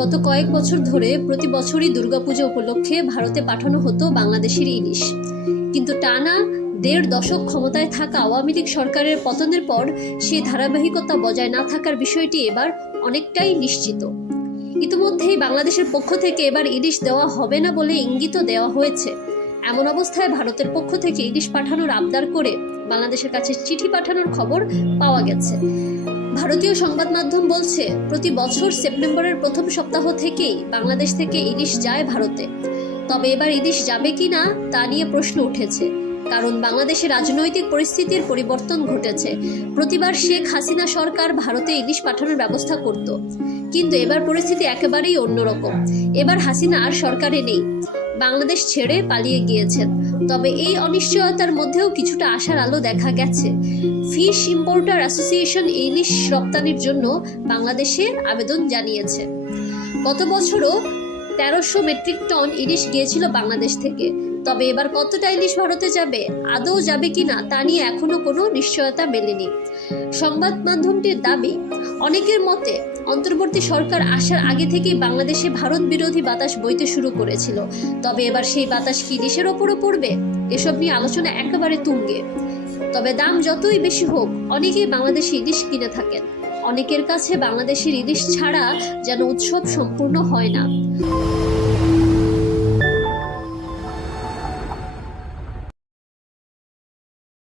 গত কয়েক বছর ধরে প্রতি বছরই দুর্গাপূজা উপলক্ষে ভারতে পাঠানো হতো বাংলাদেশের ইলিশ। কিন্তু টানা দেড় দশক ক্ষমতায় থাকা আওয়ামী লীগ সরকারের পতনের পর সেই ধারাবাহিকতা বজায় না থাকার বিষয়টি এবার অনেকটাই নিশ্চিত। ইতিমধ্যেই বাংলাদেশের পক্ষ থেকে এবার ইলিশ দেওয়া হবে না বলে ইঙ্গিতও দেওয়া হয়েছে। এমন অবস্থায় ভারতের পক্ষ থেকে ইলিশ পাঠানোর আবদার করে বাংলাদেশের কাছে চিঠি পাঠানোর খবর পাওয়া গেছে। ভারতীয় সংবাদ মাধ্যম বলছে, প্রতি বছর সেপ্টেম্বরের প্রথম সপ্তাহ থেকেই বাংলাদেশ থেকে ইলিশ যায় ভারতে। তবে এবার ইলিশ যাবে কি না, তা নিয়ে প্রশ্ন উঠেছে। কারণ বাংলাদেশে রাজনৈতিক পরিস্থিতির পরিবর্তন ঘটেছে। প্রতিবার শেখ হাসিনা সরকার ভারতে ইলিশ পাঠানোর ব্যবস্থা করত। কিন্তু এবার পরিস্থিতি একেবারেই অন্যরকম। এবার হাসিনা আর সরকারে নেই। বাংলাদেশ ছেড়ে পালিয়ে গিয়েছেন। তবে এই অনিশ্চয়তার মধ্যেও কিছুটা আশার আলো দেখা গেছে। ফিশ ইম্পোর্টার অ্যাসোসিয়েশন ইলিশ রপ্তানির জন্য বাংলাদেশে আবেদন জানিয়েছে। গত বছরও তেরোশো মেট্রিক টন ইলিশ গিয়েছিল বাংলাদেশ থেকে। তবে এবার কতটা ইলিশ ভারতে যাবে, আদৌ যাবে কিনা তা নিয়ে এখনও কোনো নিশ্চয়তা মেলেনি। সংবাদ মাধ্যমটির দাবি, অনেকের মতে অন্তর্বর্তী সরকার আসার আগে থেকেই বাংলাদেশে ভারত বিরোধী বাতাস বইতে শুরু করেছিল। তবে এবার সেই বাতাস কি ইলিশের ওপরও পড়বে? এসব নিয়ে আলোচনা একেবারে তুঙ্গে। তবে দাম যতই বেশি হোক, অনেকেই বাংলাদেশি ইলিশ কিনে থাকেন। অনেকের কাছে বাংলাদেশের ইলিশ ছাড়া যেন উৎসব সম্পূর্ণ হয় না।